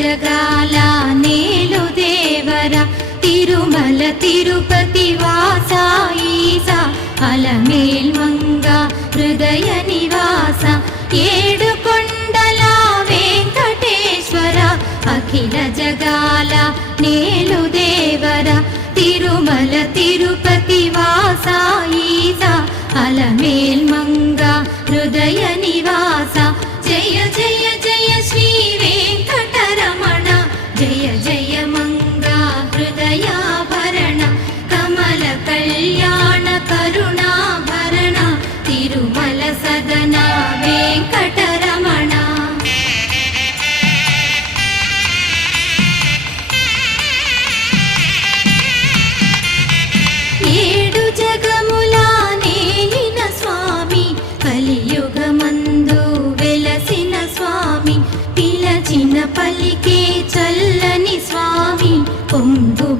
జగాల నేలు దేవర తిరుమల తిరుపతి వాస ఈసా అలమేల్ మంగ హృదయ నివాస ఏడు కొండల వెంకటేశ్వర అఖిల జగాల నేలు దేవర తిరుమల తిరుపతి వాస ఈసా అలమేల్ మంగ హృదయ నివాస జయ జయ జయ శ్రీ వెంకటరమణ జయ జయ మంగ హృదయాభరణ కమల కళ్యాణ కరుణాభరణ తిరుమల సదన వెంకటరమణ ఏడు జగముల నేలిన స్వామి కలియుగమందు వెలసిన స్వామి పిలచిన పలికే చల్లని స్వామి పొంగు